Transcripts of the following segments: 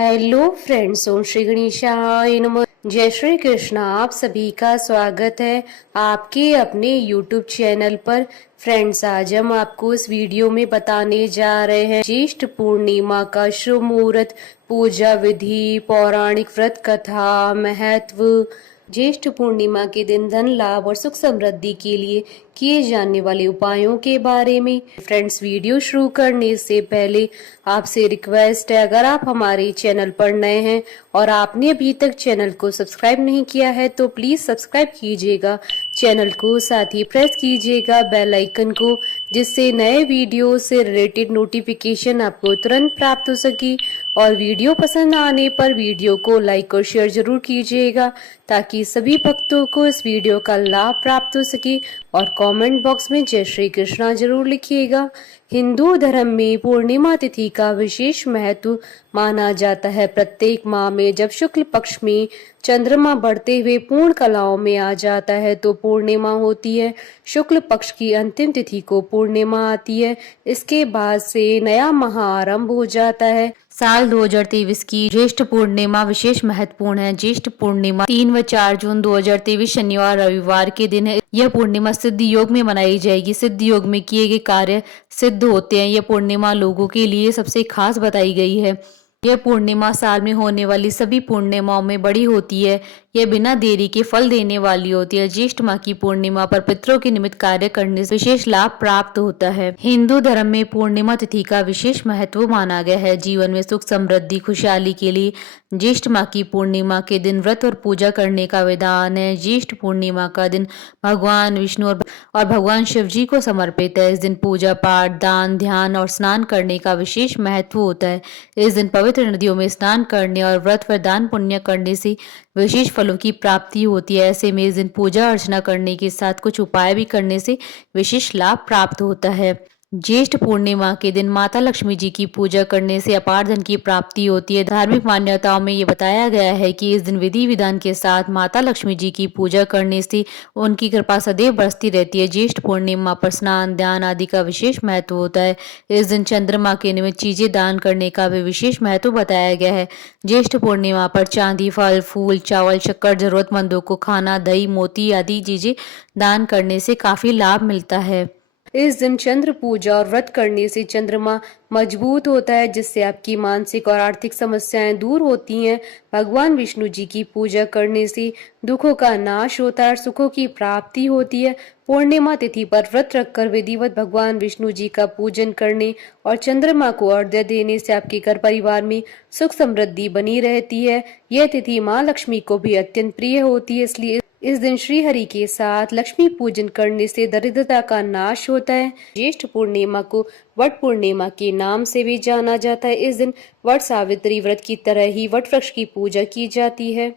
Hello friends, ओम श्री गणेशाय नमः। जय श्री कृष्ण। आप सभी का स्वागत है आपके अपने YouTube चैनल पर। फ्रेंड्स, आज हम आपको इस वीडियो में बताने जा रहे हैं ज्येष्ठ पूर्णिमा का शुभ मुहूर्त, पूजा विधि, पौराणिक व्रत कथा, महत्व, ज्येष्ठ पूर्णिमा के दिन धन लाभ और सुख समृद्धि के लिए किए जाने वाले उपायों के बारे में। फ्रेंड्स, वीडियो शुरू करने से पहले आपसे रिक्वेस्ट है, अगर आप हमारे चैनल पर नए हैं और आपने अभी तक चैनल को सब्सक्राइब नहीं किया है तो प्लीज सब्सक्राइब कीजिएगा चैनल को, साथ ही प्रेस कीजिएगा बेल आइकन को, जिससे नए वीडियो से रिलेटेड नोटिफिकेशन आपको तुरंत प्राप्त हो सके। और वीडियो पसंद आने पर वीडियो को लाइक और शेयर जरूर कीजिएगा ताकि सभी भक्तों को इस वीडियो का लाभ प्राप्त हो सके। और कमेंट बॉक्स में जय श्री कृष्णा जरूर लिखिएगा। हिंदू धर्म में पूर्णिमा तिथि का विशेष महत्व माना जाता है। प्रत्येक माह में जब शुक्ल पक्ष में चंद्रमा बढ़ते हुए पूर्ण कलाओं में आ जाता है तो पूर्णिमा होती है। शुक्ल पक्ष की अंतिम तिथि को पूर्णिमा आती है। इसके बाद से नया माह आरंभ हो जाता है। साल 2023 की ज्येष्ठ पूर्णिमा विशेष महत्वपूर्ण है। ज्येष्ठ पूर्णिमा 3 व 4 जून 2023 शनिवार रविवार के दिन है। यह पूर्णिमा सिद्ध योग में मनाई जाएगी। सिद्ध योग में किए गए कार्य सिद्ध होते हैं। यह पूर्णिमा लोगों के लिए सबसे खास बताई गई है। यह पूर्णिमा साल में होने वाली सभी पूर्णिमाओं में बड़ी होती है। यह बिना देरी के फल देने वाली होती है। ज्येष्ठ माह की पूर्णिमा पर पितरों के निमित्त कार्य करने से विशेष लाभ प्राप्त होता है। हिंदू धर्म में पूर्णिमा तिथि का विशेष महत्व माना गया है। जीवन में सुख समृद्धि खुशहाली के लिए ज्येष्ठ माह की पूर्णिमा के दिन व्रत और पूजा करने का विधान है। ज्येष्ठ पूर्णिमा का दिन भगवान विष्णु और भगवान शिव जी को समर्पित है। इस दिन पूजा पाठ, दान, ध्यान और स्नान करने का विशेष महत्व होता है। इस दिन पवित्र नदियों में स्नान करने और व्रत व दान पुण्य करने से विशेष फलों की प्राप्ति होती है। ऐसे में इस दिन पूजा अर्चना करने के साथ कुछ उपाय भी करने से विशेष लाभ प्राप्त होता है। ज्येष्ठ पूर्णिमा के दिन माता लक्ष्मी जी की पूजा करने से अपार धन की प्राप्ति होती है। धार्मिक मान्यताओं में ये बताया गया है कि इस दिन विधि विधान के साथ माता लक्ष्मी जी की पूजा करने से उनकी कृपा सदैव बरसती रहती है। ज्येष्ठ पूर्णिमा पर स्नान, ध्यान आदि का विशेष महत्व होता है। इस दिन चंद्रमा के निमित्त चीजें दान करने का भी विशेष महत्व बताया गया है। ज्येष्ठ पूर्णिमा पर चांदी, फल, फूल, चावल, शक्कर जरूरतमंदों को खाना, दही, मोती आदि चीजें दान करने से काफी लाभ मिलता है। इस दिन चंद्र पूजा और व्रत करने से चंद्रमा मजबूत होता है, जिससे आपकी मानसिक और आर्थिक समस्याएं दूर होती हैं। भगवान विष्णु जी की पूजा करने से दुखों का नाश होता है और सुखों की प्राप्ति होती है। पूर्णिमा तिथि पर व्रत रखकर विधिवत भगवान विष्णु जी का पूजन करने और चंद्रमा को अर्घ्य देने से आपके घर परिवार में सुख समृद्धि बनी रहती है। यह तिथि माँ लक्ष्मी को भी अत्यंत प्रिय होती है, इसलिए इस दिन श्री हरि के साथ लक्ष्मी पूजन करने से दरिद्रता का नाश होता है। ज्येष्ठ पूर्णिमा को वट पूर्णिमा के नाम से भी जाना जाता है। इस दिन वट सावित्री व्रत की तरह ही वट वृक्ष की पूजा की जाती है।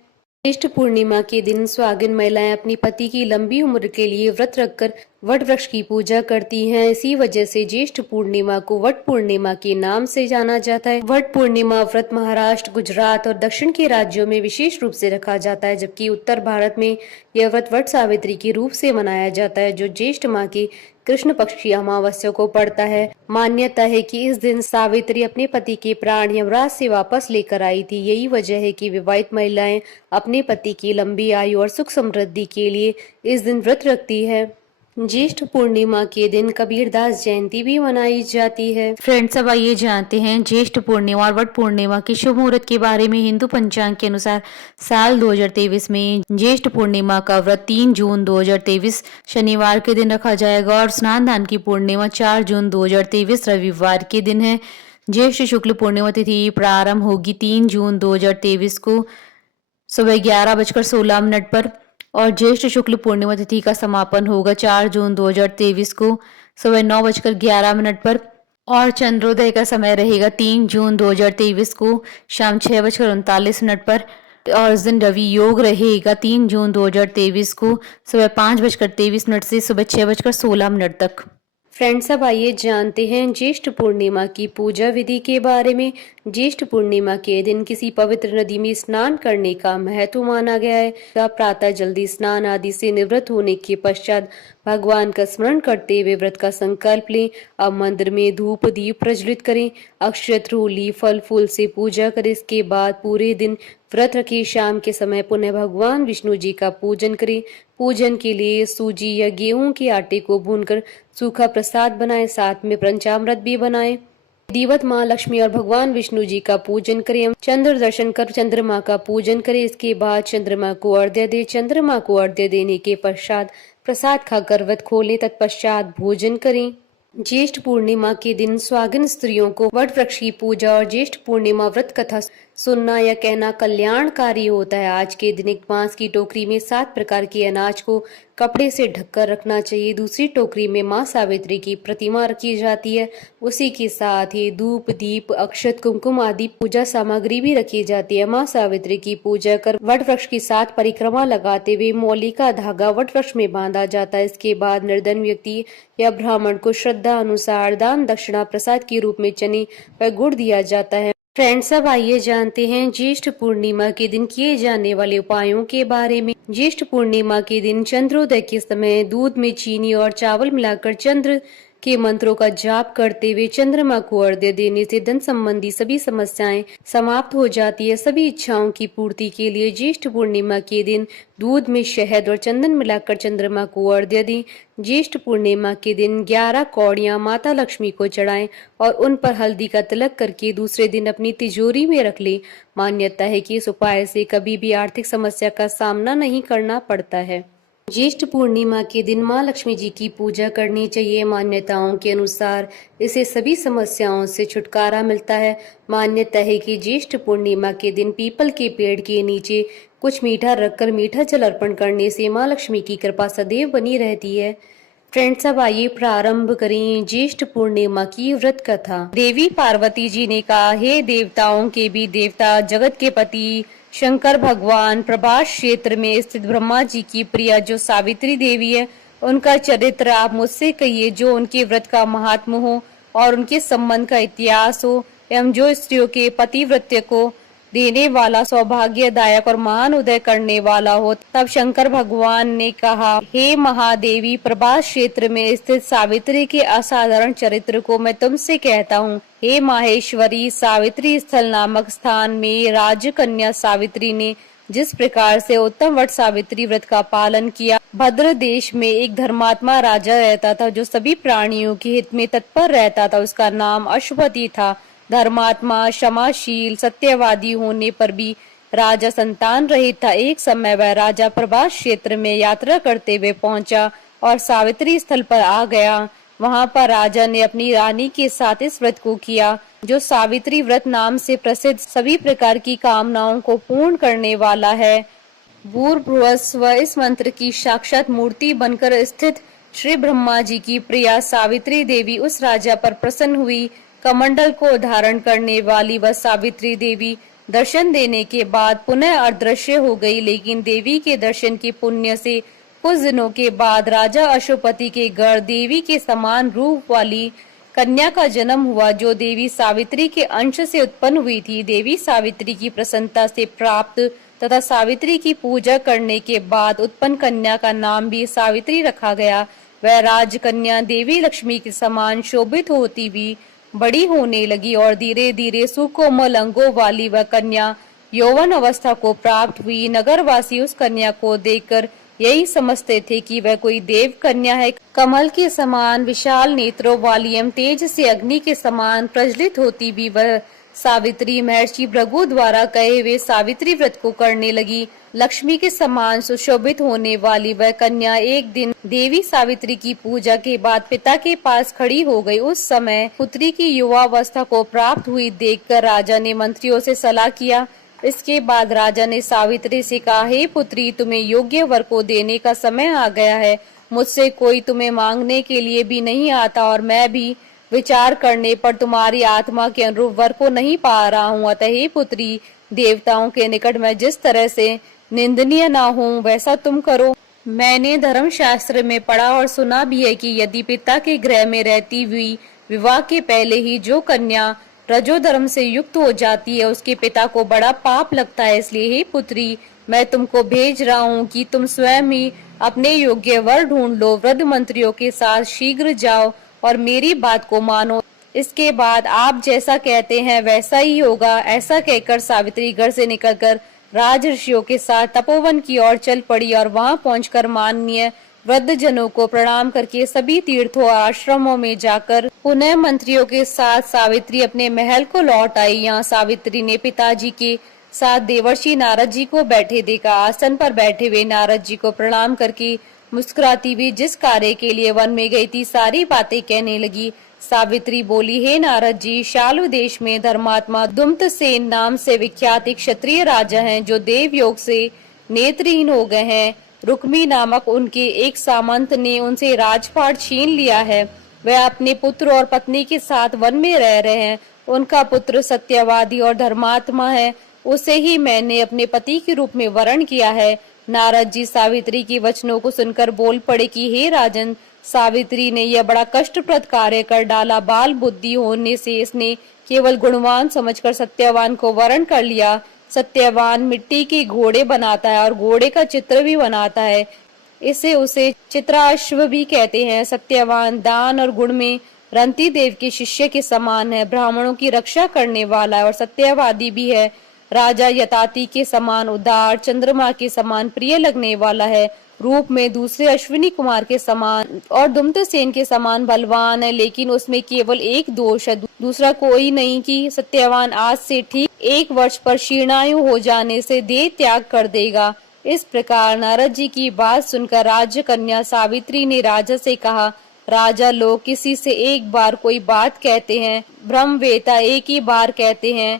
ज्येष्ठ पूर्णिमा के दिन सुहागिन महिलाएं अपनी पति की लंबी उम्र के लिए व्रत रखकर वट वृक्ष की पूजा करती हैं। इसी वजह से ज्येष्ठ पूर्णिमा को वट पूर्णिमा के नाम से जाना जाता है। वट पूर्णिमा व्रत महाराष्ट्र, गुजरात और दक्षिण के राज्यों में विशेष रूप से रखा जाता है, जबकि उत्तर भारत में यह व्रत वट सावित्री के रूप से मनाया जाता है, जो ज्येष्ठ माह की कृष्ण पक्ष की अमावस्या को पड़ता है। मान्यता है कि इस दिन सावित्री अपने पति के प्राण यमराज से वापस लेकर आई थी। यही वजह है कि विवाहित महिलाएं अपने पति की लंबी आयु और सुख समृद्धि के लिए इस दिन व्रत रखती है। ज्येष्ठ पूर्णिमा के दिन कबीरदास जयंती भी मनाई जाती है। फ्रेंड्स, अब आइए जानते हैं ज्येष्ठ पूर्णिमा और वट पूर्णिमा के शुभ मुहूर्त के बारे में। हिंदू पंचांग के अनुसार साल 2023 में ज्येष्ठ पूर्णिमा का व्रत 3 जून 2023 शनिवार के दिन रखा जाएगा और स्नान दान की पूर्णिमा 4 जून 2023 रविवार के दिन है। ज्येष्ठ शुक्ल पूर्णिमा तिथि प्रारंभ होगी 3 जून 2023 को सुबह 11:16 पर और ज्येष्ठ शुक्ल पूर्णिमा तिथि का समापन होगा 4 जून 2023 को सुबह 9:11 पर और चंद्रोदय का समय रहेगा 3 जून 2023 को शाम 6:39 पर और इस दिन रवि योग रहेगा 3 जून 2023 को सुबह 5:23 से सुबह 6:16 तक। फ्रेंड्स, अब आइए जानते हैं ज्येष्ठ पूर्णिमा की पूजा विधि के बारे में। ज्येष्ठ पूर्णिमा के दिन किसी पवित्र नदी में स्नान करने का महत्व माना गया है। प्रातः जल्दी स्नान आदि से निवृत्त होने के पश्चात भगवान का स्मरण करते हुए व्रत का संकल्प लें। अब मंदिर में धूप दीप प्रज्वलित करें, अक्षत रोली फल फूल से पूजा करें। इसके बाद पूरे दिन व्रत रखें। शाम के समय पुनः भगवान विष्णु जी का पूजन करें। पूजन के लिए सूजी या गेहूं के आटे को भूनकर सूखा प्रसाद बनाएं, साथ में पंचामृत भी बनाएं। विधिवत माँ लक्ष्मी और भगवान विष्णु जी का पूजन करें। चंद्र दर्शन कर चंद्रमा का पूजन करें। इसके बाद चंद्रमा को अर्घ्य दें। चंद्रमा को अर्घ्य देने के पश्चात प्रसाद खाकर व्रत खोलें, तत्पश्चात भोजन करें। ज्येष्ठ पूर्णिमा के दिन सुहागिन स्त्रियों को वट वृक्ष की पूजा और ज्येष्ठ पूर्णिमा व्रत कथा सुनना या कहना कल्याणकारी होता है। आज के दिन एक बांस की टोकरी में 7 प्रकार के अनाज को कपड़े से ढककर रखना चाहिए। दूसरी टोकरी में माँ सावित्री की प्रतिमा रखी जाती है। उसी के साथ ही धूप दीप अक्षत कुमकुम आदि पूजा सामग्री भी रखी जाती है। माँ सावित्री की पूजा कर वट वृक्ष की 7 परिक्रमा लगाते हुए मौली का धागा वट वृक्ष में बांधा जाता है। इसके बाद निर्धन व्यक्ति या ब्राह्मण को श्रद्धा अनुसार दान दक्षिणा प्रसाद के रूप में चने व गुड़ दिया जाता है। फ्रेंड्स, अब आइए जानते हैं ज्येष्ठ पूर्णिमा के दिन किए जाने वाले उपायों के बारे में। ज्येष्ठ पूर्णिमा के दिन चंद्रोदय के समय दूध में चीनी और चावल मिलाकर चंद्र के मंत्रों का जाप करते हुए चंद्रमा को अर्घ्य देने से धन संबंधी सभी समस्याएं समाप्त हो जाती है। सभी इच्छाओं की पूर्ति के लिए ज्येष्ठ पूर्णिमा के दिन दूध में शहद और चंदन मिलाकर चंद्रमा को अर्घ्य दें। ज्येष्ठ पूर्णिमा के दिन 11 कौड़ियां माता लक्ष्मी को चढ़ाएं और उन पर हल्दी का तिलक करके दूसरे दिन अपनी तिजोरी में रख लें। मान्यता है कि इस उपाय से कभी भी आर्थिक समस्या का सामना नहीं करना पड़ता है। ज्येष्ठ पूर्णिमा के दिन माँ लक्ष्मी जी की पूजा करनी चाहिए। मान्यताओं के अनुसार इससे सभी समस्याओं से छुटकारा मिलता है। मान्यता है कि ज्येष्ठ पूर्णिमा के दिन पीपल के पेड़ के नीचे कुछ मीठा रखकर मीठा जल अर्पण करने से माँ लक्ष्मी की कृपा सदैव बनी रहती है। फ्रेंड्स, अब आइए प्रारंभ करें ज्येष्ठ पूर्णिमा की व्रत कथा। देवी पार्वती जी ने कहा, हे देवताओं के भी देवता जगत के पति शंकर भगवान प्रभास क्षेत्र में स्थित ब्रह्मा जी की प्रिया जो सावित्री देवी है, उनका चरित्र आप मुझसे कहिए, जो उनके व्रत का महात्म हो और उनके संबंध का इतिहास हो, एवं जो स्त्रियों के पतिव्रत्य को देने वाला, सौभाग्यदायक और महान उदय करने वाला हो। तब शंकर भगवान ने कहा, हे महादेवी, प्रभास क्षेत्र में स्थित सावित्री के असाधारण चरित्र को मैं तुमसे कहता हूँ। हे माहेश्वरी, सावित्री स्थल नामक स्थान में राजकन्या सावित्री ने जिस प्रकार से उत्तम वट सावित्री व्रत का पालन किया। भद्र देश में एक धर्मात्मा राजा रहता था जो सभी प्राणियों के हित में तत्पर रहता था। उसका नाम अश्वपति था। धर्मात्मा, क्षमाशील, सत्यवादी होने पर भी राजा संतान रहित था। एक समय वह राजा प्रभास क्षेत्र में यात्रा करते हुए पहुंचा और सावित्री स्थल पर आ गया। वहां पर राजा ने अपनी रानी के साथ इस व्रत को किया, जो सावित्री व्रत नाम से प्रसिद्ध सभी प्रकार की कामनाओं को पूर्ण करने वाला है। भूर्भुवस्व इस मंत्र की साक्षात मूर्ति बनकर स्थित श्री ब्रह्मा जी की प्रिया सावित्री देवी उस राजा पर प्रसन्न हुई। कमंडल को धारण करने वाली वह सावित्री देवी दर्शन देने के बाद पुनः अदृश्य हो गई। लेकिन देवी के दर्शन के पुण्य से कुछ दिनों के बाद राजा अशोपति के घर देवी के समान रूप वाली कन्या का जन्म हुआ, जो देवी सावित्री के अंश से उत्पन्न हुई थी। देवी सावित्री की प्रसन्नता से प्राप्त तथा सावित्री की पूजा करने के बाद उत्पन्न कन्या का नाम भी सावित्री रखा गया। वह राजकन्या देवी लक्ष्मी के समान शोभित होती हुई बड़ी होने लगी और धीरे धीरे सुकोमल अंगों वाली वह कन्या यौवन अवस्था को प्राप्त हुई। नगरवासी उस कन्या को देखकर यही समझते थे कि वह कोई देव कन्या है। कमल के समान विशाल नेत्रों वाली एवं तेज से अग्नि के समान प्रज्वलित होती भी वह सावित्री महर्षि भृगु द्वारा कहे हुए सावित्री व्रत को करने लगी। लक्ष्मी के समान सुशोभित होने वाली वह कन्या एक दिन देवी सावित्री की पूजा के बाद पिता के पास खड़ी हो गई। उस समय पुत्री की युवावस्था को प्राप्त हुई देखकर राजा ने मंत्रियों से सलाह किया। इसके बाद राजा ने सावित्री से कहा, हे पुत्री, तुम्हें योग्य वर को देने का समय आ गया है। मुझसे कोई तुम्हें मांगने के लिए भी नहीं आता और मैं भी विचार करने पर तुम्हारी आत्मा के अनुरूप वर को नहीं पा रहा हूँ। अतः हे पुत्री, देवताओं के निकट मैं जिस तरह से निंदनीय ना हूँ वैसा तुम करो। मैंने धर्म शास्त्र में पढ़ा और सुना भी है कि यदि पिता के गृह में रहती हुई विवाह के पहले ही जो कन्या रजोधर्म से युक्त हो जाती है उसके पिता को बड़ा पाप लगता है। इसलिए हे पुत्री, मैं तुमको भेज रहा हूँ कि तुम स्वयं ही अपने योग्य वर ढूंढ लो, वृद्ध मंत्रियों के साथ शीघ्र जाओ और मेरी बात को मानो। इसके बाद आप जैसा कहते हैं वैसा ही होगा। ऐसा कहकर सावित्री घर से निकलकर राजऋषियों के साथ तपोवन की ओर चल पड़ी और वहां पहुंचकर माननीय वृद्ध जनों को प्रणाम करके सभी तीर्थों और आश्रमों में जाकर पुनः मंत्रियों के साथ सावित्री अपने महल को लौट आई। यहाँ सावित्री ने पिताजी के साथ देवर्षि नारद जी को बैठे देखा। आसन पर बैठे हुए नारद जी को प्रणाम करके मुस्कुराती हुई जिस कार्य के लिए वन में गई थी सारी बातें कहने लगी। सावित्री बोली, हे नारद जी, शाल्व देश में धर्मात्मा दुम्तसेन नाम से विख्यात एक क्षत्रिय राजा हैं जो देव योग से नेत्रहीन हो गए हैं। रुक्मी नामक उनके एक सामंत ने उनसे राजपाट छीन लिया है। वह अपने पुत्र और पत्नी के साथ वन में रह रहे हैं। उनका पुत्र सत्यवादी और धर्मात्मा है, उसे ही मैंने अपने पति के रूप में वरण किया है। नारद जी सावित्री के वचनों को सुनकर बोल पड़े कि हे राजन, सावित्री ने यह बड़ा कष्टप्रद कार्य कर डाला। बाल बुद्धि होने से इसने केवल गुणवान समझकर सत्यवान को वरण कर लिया। सत्यवान मिट्टी के घोड़े बनाता है और घोड़े का चित्र भी बनाता है, इसे उसे चित्राश्व भी कहते हैं। सत्यवान दान और गुण में रंती देव के शिष्य के समान है, ब्राह्मणों की रक्षा करने वाला है और सत्यवादी भी है। राजा यताति के समान उदार, चंद्रमा के समान प्रिय लगने वाला है, रूप में दूसरे अश्विनी कुमार के समान और दुम्तसेन के समान बलवान है। लेकिन उसमें केवल एक दोष है, दूसरा कोई नहीं कि सत्यवान आज से ठीक 1 वर्ष पर शीर्णायु हो जाने से देह त्याग कर देगा। इस प्रकार नारद जी की बात सुनकर राज्य कन्या सावित्री ने राजा से कहा, राजा, लोग किसी से एक बार कोई बात कहते हैं, ब्रह्मवेता एक ही बार कहते हैं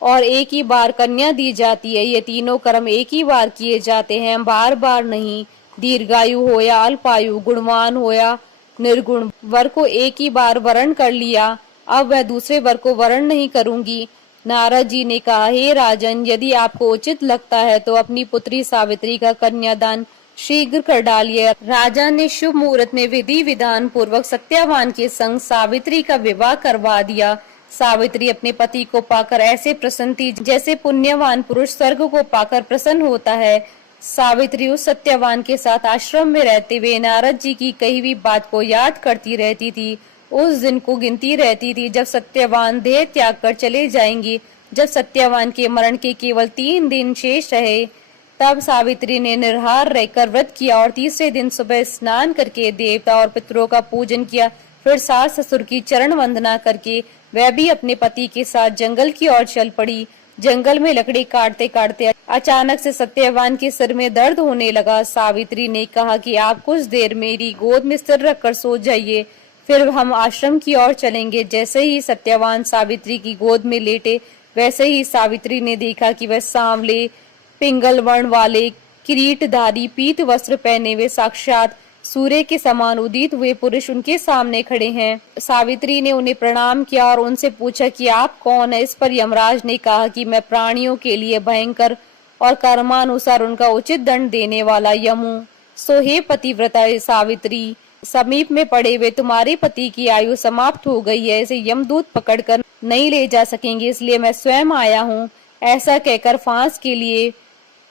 और एक ही बार कन्या दी जाती है। ये तीनों कर्म एक ही बार किए जाते हैं, बार बार नहीं। दीर्घायु हो या अल्पायु, गुणवान हो या निर्गुण, वर को एक ही बार वरण कर लिया, अब वह दूसरे वर को वरण नहीं करूंगी। नारद जी ने कहा, हे राजन, यदि आपको उचित लगता है तो अपनी पुत्री सावित्री का कन्यादान शीघ्र कर डालिए। राजा ने शुभ मुहूर्त में विधि विधान पूर्वक सत्यवान के संग सावित्री का विवाह करवा दिया। सावित्री अपने पति को पाकर ऐसे प्रसन्न थी जैसे पुण्यवान पुरुष स्वर्ग को पाकर प्रसन्न होता है। सावित्री उस सत्यवान के साथ आश्रम में रहते हुए नारद जी की कही हुई बात को याद करती रहती थी। उस दिन को गिनती रहती थी जब सत्यवान देह त्याग कर चले जाएंगे। जब सत्यवान के मरण के केवल 3 दिन शेष रहे, तब सावित्री ने निर्हार रहकर व्रत किया और तीसरे दिन सुबह स्नान करके देवता और पितरों का पूजन किया। फिर सास ससुर की चरण वंदना करके वह भी अपने पति के साथ जंगल की ओर चल पड़ी। जंगल में लकड़ी काटते काटते अचानक से सत्यवान के सिर में दर्द होने लगा। सावित्री ने कहा कि आप कुछ देर मेरी गोद में सिर रखकर सो जाइए, फिर हम आश्रम की ओर चलेंगे। जैसे ही सत्यवान सावित्री की गोद में लेटे, वैसे ही सावित्री ने देखा कि वह सांवले पिंगल वर्ण वाले किरीटधारी पीत वस्त्र पहने हुए साक्षात सूर्य के समान उदित हुए पुरुष उनके सामने खड़े हैं। सावित्री ने उन्हें प्रणाम किया और उनसे पूछा कि आप कौन है। इस पर यमराज ने कहा कि मैं प्राणियों के लिए भयंकर और कर्मानुसार उनका उचित दंड देने वाला यम हूँ। सो हे पतिव्रता सावित्री, समीप में पड़े हुए तुम्हारे पति की आयु समाप्त हो गई है, इसे यमदूत पकड़कर नहीं ले जा सकेंगे, इसलिए मैं स्वयं आया हूँ। ऐसा कहकर फांस के लिए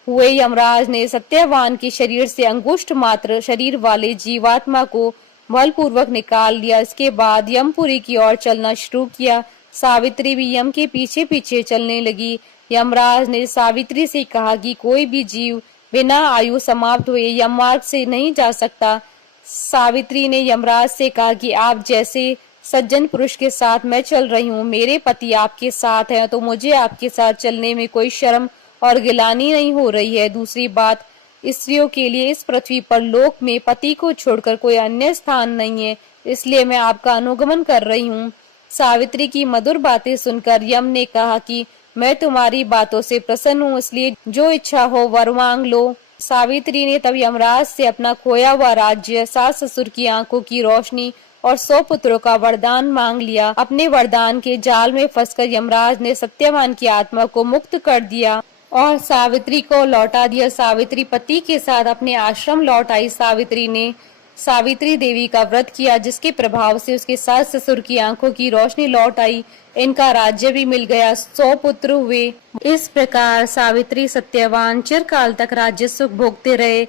हुए यमराज ने सत्यवान के शरीर से अंगुष्ठ मात्र शरीर वाले जीवात्मा को बलपूर्वक निकाल लिया। इसके बाद यमपुरी की ओर चलना शुरू किया। सावित्री भी यम के पीछे पीछे चलने लगी। यमराज ने सावित्री से कहा कि कोई भी जीव बिना आयु समाप्त हुए यम मार्ग से नहीं जा सकता। सावित्री ने यमराज से कहा कि आप जैसे सज्जन पुरुष के साथ मैं चल रही हूँ, मेरे पति आपके साथ हैं, तो मुझे आपके साथ चलने में कोई शर्म और गिलानी नहीं हो रही है। दूसरी बात, स्त्रियों के लिए इस पृथ्वी पर लोक में पति को छोड़कर कोई अन्य स्थान नहीं है, इसलिए मैं आपका अनुगमन कर रही हूँ। सावित्री की मधुर बातें सुनकर यम ने कहा कि मैं तुम्हारी बातों से प्रसन्न हूँ, इसलिए जो इच्छा हो वर मांग लो। सावित्री ने तब यमराज से अपना खोया हुआ राज्य, सास ससुर की आंखों की रोशनी और 100 पुत्रों का वरदान मांग लिया। अपने वरदान के जाल में फंसकर यमराज ने सत्यवान की आत्मा को मुक्त कर दिया और सावित्री को लौटा दिया। सावित्री पति के साथ अपने आश्रम लौट आई। सावित्री ने सावित्री देवी का व्रत किया, जिसके प्रभाव से उसके सास ससुर की आंखों की रोशनी लौट आई। इनका राज्य भी मिल गया, 100 पुत्र हुए। इस प्रकार सावित्री सत्यवान चिरकाल तक राज्य सुख भोगते रहे।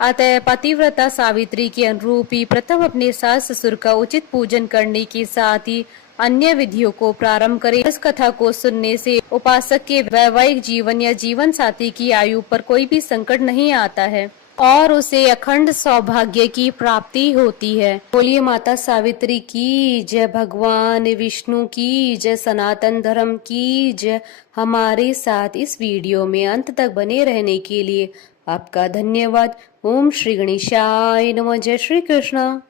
अतः पतिव्रता सावित्री के अनुरूप ही प्रथम अपने सास ससुर का उचित पूजन करने के साथ ही अन्य विधियों को प्रारंभ करें। इस कथा को सुनने से उपासक के वैवाहिक जीवन या जीवन साथी की आयु पर कोई भी संकट नहीं आता है और उसे अखंड सौभाग्य की प्राप्ति होती है। बोलिए माता सावित्री की जय, भगवान विष्णु की जय, सनातन धर्म की जय। हमारे साथ इस वीडियो में अंत तक बने रहने के लिए आपका धन्यवाद। ओम श्री गणेशाय नमः। जय श्री कृष्ण।